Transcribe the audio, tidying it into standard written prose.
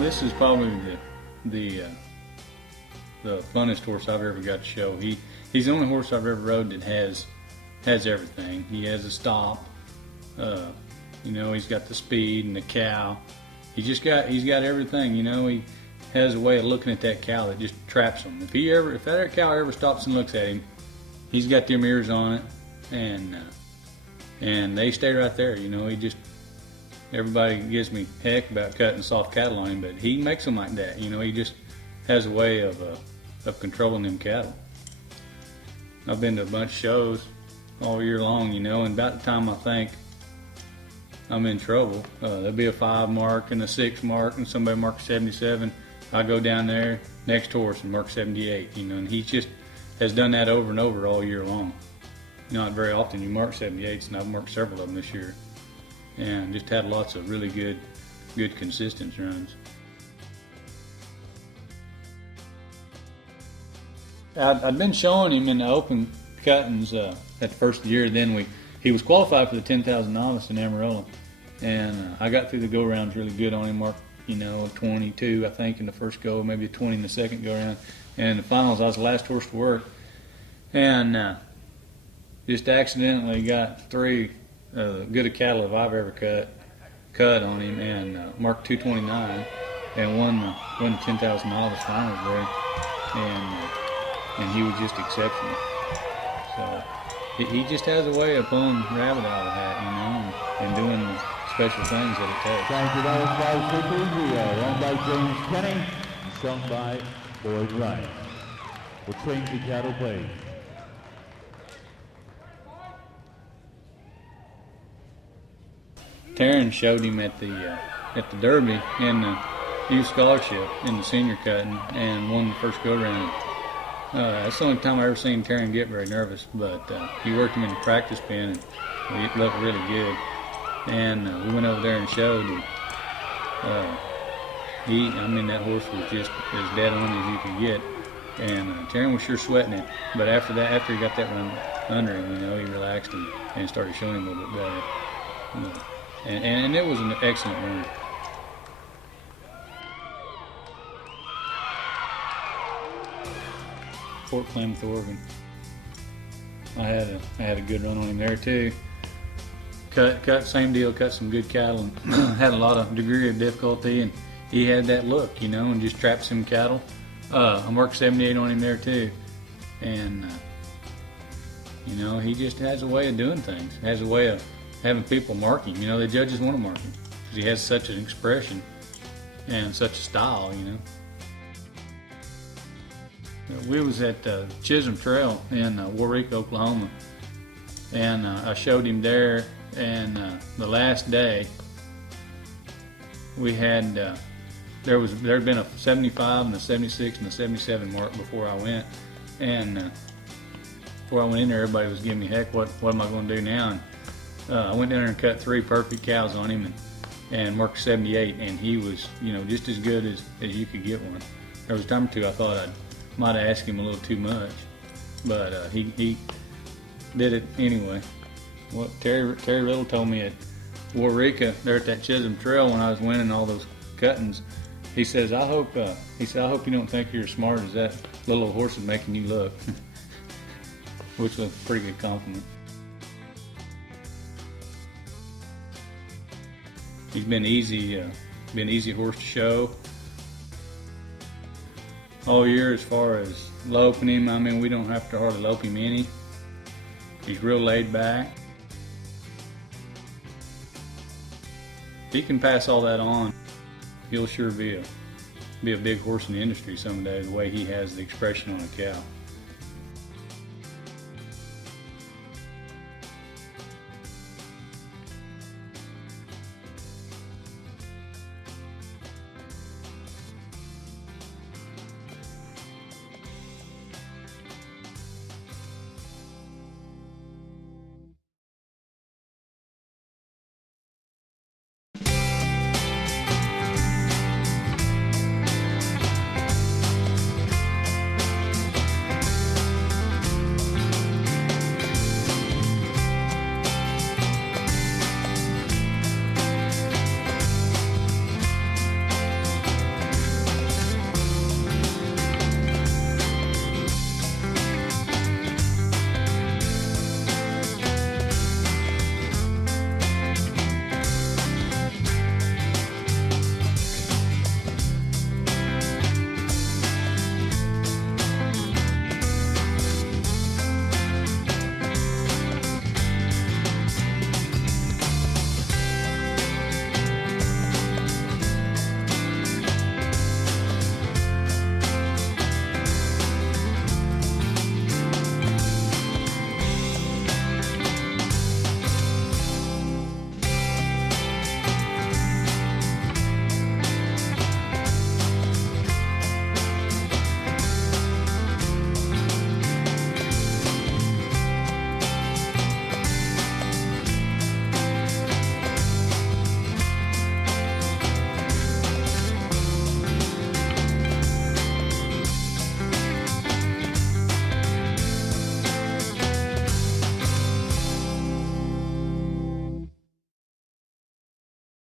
this is probably the funnest horse I've ever got to show. He's the only horse I've ever rode that has everything. He has a stop. He's got the speed and the cow. He's got everything. He has a way of looking at that cow that just traps him. If that cow ever stops and looks at him, he's got them ears on it, and they stay right there. Everybody gives me heck about cutting soft cattle on him, but he makes them like that. He just has a way of controlling them cattle. I've been to a bunch of shows all year long, and about the time I think I'm in trouble, there'll be a 5 mark and a 6 mark, and somebody marks 77. I go down there, next horse, and mark 78. And he just has done that over and over all year long. Not very often you mark 78s, and I've marked several of them this year, and just had lots of really good consistent runs. I'd been showing him in the open cuttings at the first year. Then he was qualified for the 10,000 novice in Amarillo, and I got through the go rounds really good on him. Marked 22 I think in the first go, maybe a 20 in the second go round, and in the finals I was the last horse to work, and just accidentally got 3 good a cattle if I've ever cut on him, and marked 229 and won the 10,000 novice finals there, and he was just exceptional. So he just has a way of pulling rabbit out of the hat, and doing the special things that it takes. Thank you. That was by Hickory Rio, owned by James Kenny, and sung by Boyd Ryan. We'll change the cattle play. Taryn showed him at the Derby in the youth scholarship in the senior cutting, and won the first go round. That's the only time I ever seen Taryn get very nervous, but he worked him in the practice pen, and he looked really good. And we went over there and showed him. That horse was just as dead on as you could get, and Taryn was sure sweating it. But after he got that run under him, he relaxed and started showing him a little bit better. And it was an excellent run. Fort Plymouth, Oregon. I had a good run on him there too. Cut same deal. Cut some good cattle, and had a lot of degree of difficulty, and he had that look, and just trapped some cattle. I marked 78 on him there too, and he just has a way of doing things. Has a way of having people mark him. The judges want to mark him because he has such an expression and such a style. We was at Chisholm Trail in Hickory, Oklahoma, and I showed him there. And the last day, we had there had been a 75 and a 76 and a 77 mark before I went, and before I went in there, everybody was giving me heck. What am I going to do now? And I went down there and cut 3 perfect cows on him, and marked 78, and he was just as good as you could get one. There was a time or two I thought I might have asked him a little too much, but he did it anyway. What Terry Riddle told me at Warrika there at that Chisholm Trail when I was winning all those cuttings, he says, I hope you don't think you're as smart as that little old horse is making you look, which was a pretty good compliment. He's been easy horse to show all year. As far as loping him, we don't have to hardly lope him any. He's real laid back. If he can pass all that on, he'll sure be a big horse in the industry someday, the way he has the expression on a cow.